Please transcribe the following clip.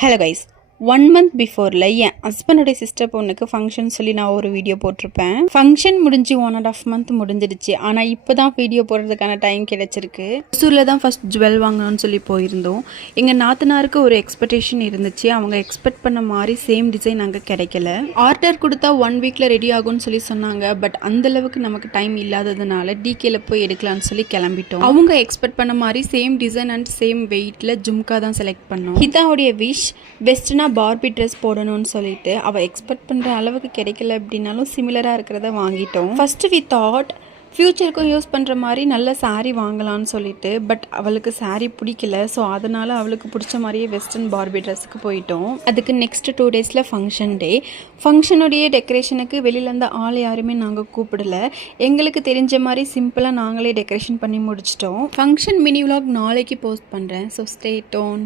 Hello guys, 1 month பிஃபோரில் என் ஹஸ்பண்டோடைய sister பொண்ணுக்கு function சொல்லி நான் ஒரு வீடியோ போட்டிருப்பேன். ஃபங்க்ஷன் முடிஞ்சு 1.5 month முடிஞ்சிடுச்சு. ஆனால் இப்போ தான் வீடியோ போடுறதுக்கான டைம் கிடைச்சிருக்கு. ஒசூரில் தான் ஃபர்ஸ்ட் ஜுவல் வாங்கணும்னு சொல்லி போயிருந்தோம். எங்கள் நாத்தனாருக்கு ஒரு எக்ஸ்பெக்டேஷன் இருந்துச்சு. அவங்க எக்ஸ்பெக்ட் பண்ண மாதிரி சேம் டிசைன் அங்கே கிடைக்கல. ஆர்டர் கொடுத்தா 1 வீக்கில் ரெடி ஆகும்னு சொல்லி சொன்னாங்க. பட் அந்தளவுக்கு நமக்கு டைம் இல்லாததுனால டிகேல போய் எடுக்கலாம்னு சொல்லி கிளம்பிட்டோம். அவங்க எக்ஸ்பெக்ட் பண்ண மாதிரி சேம் டிசைன் அண்ட் சேம் வெயிட்டில் ஜும்கா தான் செலக்ட் பண்ணோம். ஹிதாவுடைய விஷ் வெஸ்டர்னா பார்பி ட்ரெஸ் போடணும்னு சொல்லிட்டு அவள் எக்ஸ்பெக்ட் பண்ணுற அளவுக்கு கிடைக்கல அப்படின்னாலும் சிமிலராக இருக்கிறத வாங்கிட்டோம். ஃபர்ஸ்ட் வி தாட் ஃப்யூச்சருக்கும் யூஸ் பண்ணுற மாதிரி நல்ல சாரீ வாங்கலான்னு சொல்லிட்டு, பட் அவளுக்கு சாரீ பிடிக்கல. ஸோ அதனால் அவளுக்கு பிடிச்ச மாதிரியே வெஸ்டர்ன் பார்பி ட்ரெஸ்ஸுக்கு போயிட்டோம். அதுக்கு நெக்ஸ்ட் 2 days ஃபங்க்ஷன் டே. ஃபங்க்ஷனுடைய டெக்கரேஷனுக்கு வெளியிலேருந்து ஆள் யாருமே நாங்கள் கூப்பிடல. எங்களுக்கு தெரிஞ்ச மாதிரி சிம்பிளாக நாங்களே டெக்கரேஷன் பண்ணி முடிச்சிட்டோம். ஃபங்க்ஷன் மினி விலாக் நாளைக்கு போஸ்ட் பண்ணுறேன். So stay tone.